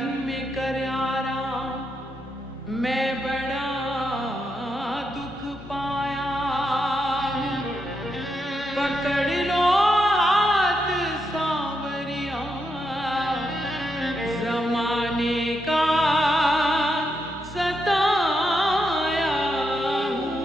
मन में कर आराम, मैं बड़ा दुख पाया। पकड़ लो हाथ सांवरिया, जमाने का सताया हूँ।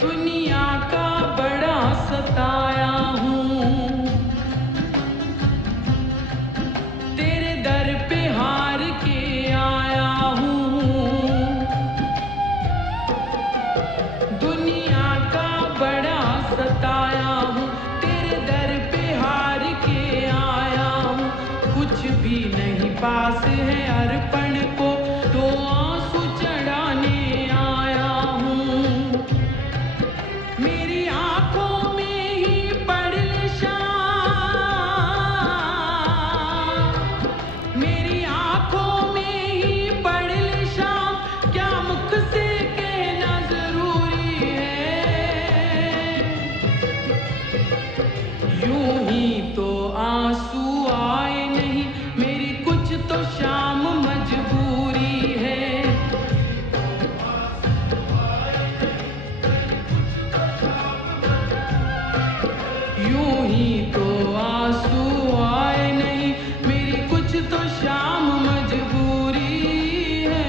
दुनिया का बड़ा सताया हूँ, तेरे दर पे हार के आया हूँ। दुनिया का बड़ा सताया हूँ, तेरे दर पे हार के आया हूँ। कुछ भी नहीं पास है अर्पण को, तो आंसू चढ़ाने आया हूँ। मेरी आंखों में ही पड़ ले शाम, मेरी आंखों में ही पड़ ले शाम, क्या मुख से कहना जरूरी है। यूं ही तो आंसू आए नहीं, मेरी कुछ तो शाम मजबूरी है। यूं ही तो आंसू आए नहीं, मेरी कुछ तो शाम मजबूरी है।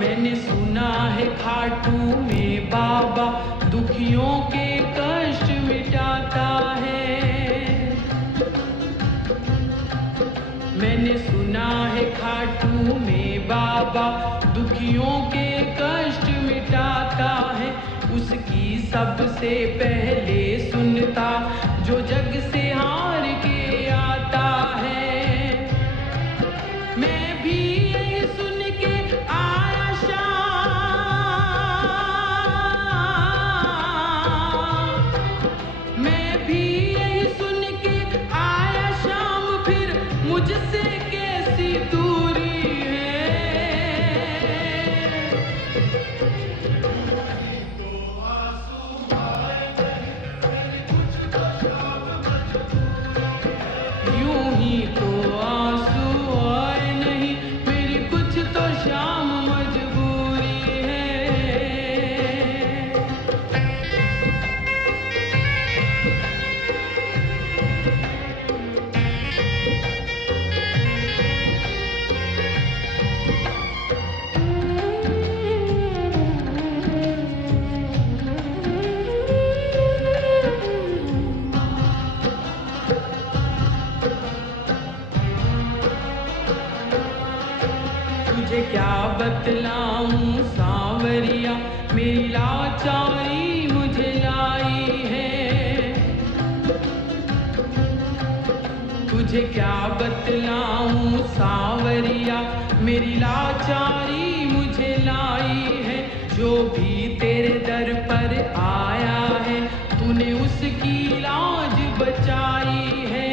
मैंने सुना है खाटू में बाबा दुखियों के कष्ट मिटाता है। मैंने सुना है खाटू में बाबा दुखियों के कष्ट मिटाता है। उसकी सबसे पहले सुनता जो जग से हार के आता है। मैं भी यही सुन के आया शाम, मैं भी यही सुन के आया शाम, फिर मुझसे कैसी दूरी है। यूं ही तो आंसू आए नहीं, मेरी कुछ तो शाम मजबूरी है। तुझे क्या बतलाऊं सांवरिया, मेरी लाचारी मुझे लाई है। तुझे क्या बतलाऊं सांवरिया, मेरी लाचारी मुझे लाई है। जो भी तेरे दर पर आया है, तूने उसकी लाज बचाई है।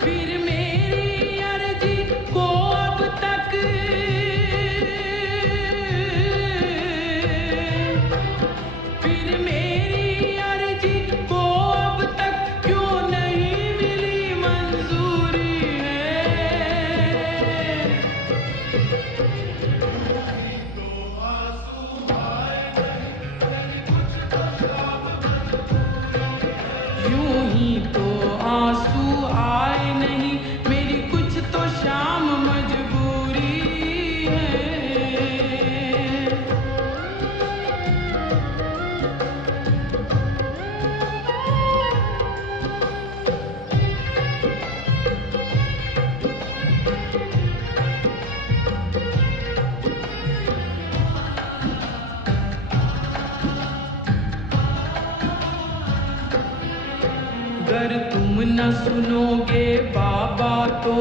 फिर मेरी अर्जी को अब तक, फिर मेरी अर्जी को अब तक क्यों नहीं मिली मंजूरी है। यूं ही तो न सुनोगे बाबा तो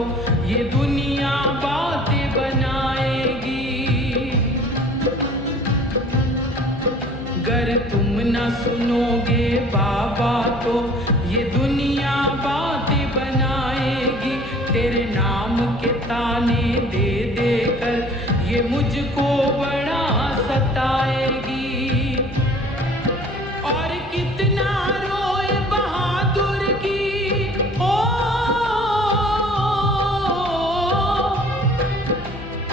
ये दुनिया बातें बनाएगी। अगर तुम न सुनोगे बाबा तो ये दुनिया बातें बनाएगी। तेरे नाम के ताने दे देकर ये मुझको बड़ा सताएगी। और कितना रोए बहादुर की ओ,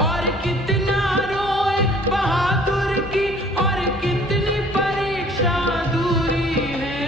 और कितना रोए बहादुर की, और कितनी परीक्षा दूरी है।